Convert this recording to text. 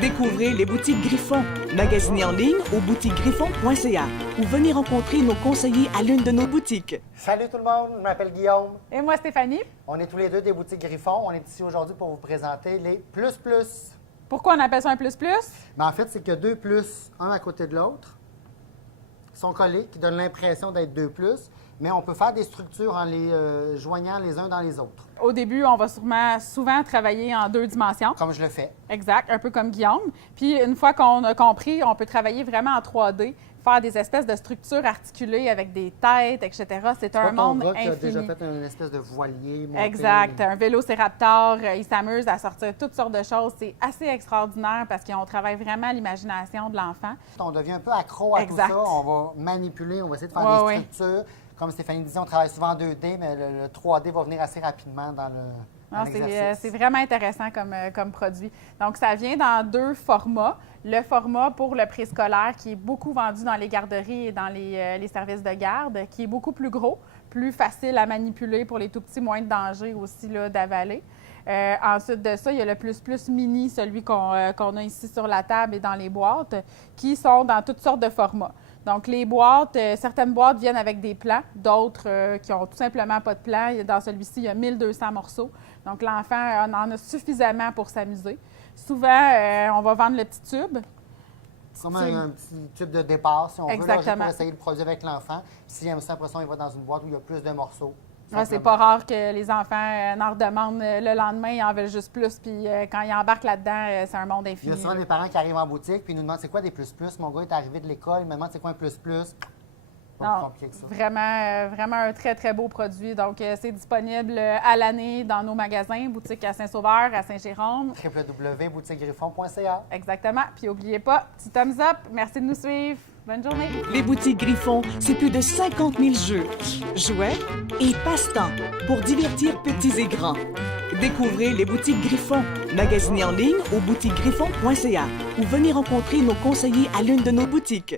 Découvrez les boutiques Griffon. Magasinez en ligne au boutiquesgriffon.ca ou venez rencontrer nos conseillers à l'une de nos boutiques. Salut tout le monde, je m'appelle Guillaume. Et moi, Stéphanie. On est tous les deux des boutiques Griffon. On est ici aujourd'hui pour vous présenter les plus plus. Pourquoi on appelle ça un plus-plus? En fait, c'est que deux plus, un à côté de l'autre, qui sont collés, qui donnent l'impression d'être deux plus, mais on peut faire des structures en les joignant les uns dans les autres. Au début, on va souvent travailler en 2 dimensions. Comme je le fais. Exact, un peu comme Guillaume. Puis une fois qu'on a compris, on peut travailler vraiment en 3D, faire des espèces de structures articulées avec des têtes, etc. C'est un monde Ton gars qui a infini. déjà fait une espèce de voilier. monté. Exact. Un vélociraptor, il s'amuse à sortir toutes sortes de choses. C'est assez extraordinaire parce qu'on travaille vraiment l'imagination de l'enfant. On devient un peu accro à Exact. tout ça. On va manipuler, on va essayer de faire Ouais, des structures. Comme Stéphanie disait, on travaille souvent en 2D, mais le 3D va venir assez rapidement dans Non, l'exercice. c'est vraiment intéressant comme produit. Donc, ça vient dans 2 formats. Le format pour le préscolaire, qui est beaucoup vendu dans les garderies et dans les services de garde, qui est beaucoup plus gros, plus facile à manipuler pour les tout-petits, moins de danger aussi là, d'avaler. Ensuite de ça, il y a le plus mini, celui qu'on a ici sur la table et dans les boîtes, qui sont dans toutes sortes de formats. Donc, les boîtes, certaines boîtes viennent avec des plans, d'autres qui ont tout simplement pas de plan. Dans celui-ci, il y a 1200 morceaux. Donc, l'enfant en a suffisamment pour s'amuser. Souvent, on va vendre le petit tube. Comme un petit tube de départ, si on veut, là, juste Exactement. pour essayer de produire avec l'enfant. S'il aime ça, après ça, il va dans une boîte où il y a plus de morceaux. Ouais, c'est pas rare que les enfants en redemandent le lendemain, ils en veulent juste plus. Puis quand ils embarquent là-dedans, c'est un monde Il y infini. a souvent là. des parents qui arrivent en boutique puis ils nous demandent c'est quoi des plus-plus. Mon gars est arrivé de l'école, il me demande c'est quoi un plus-plus. Pas plus Non, compliqué que ça. vraiment un très, très beau produit. Donc, c'est disponible à l'année dans nos magasins, boutique à Saint-Sauveur, à Saint-Jérôme. www.boutiquesgriffon.ca. Exactement. Puis, n'oubliez pas, petit thumbs up. Merci de nous suivre. Bonne journée. Les boutiques Griffon, c'est plus de 50 000 jeux, jouets et passe-temps pour divertir petits et grands. Découvrez les boutiques Griffon. Magasinez en ligne au boutiquesgriffon.ca ou venez rencontrer nos conseillers à l'une de nos boutiques.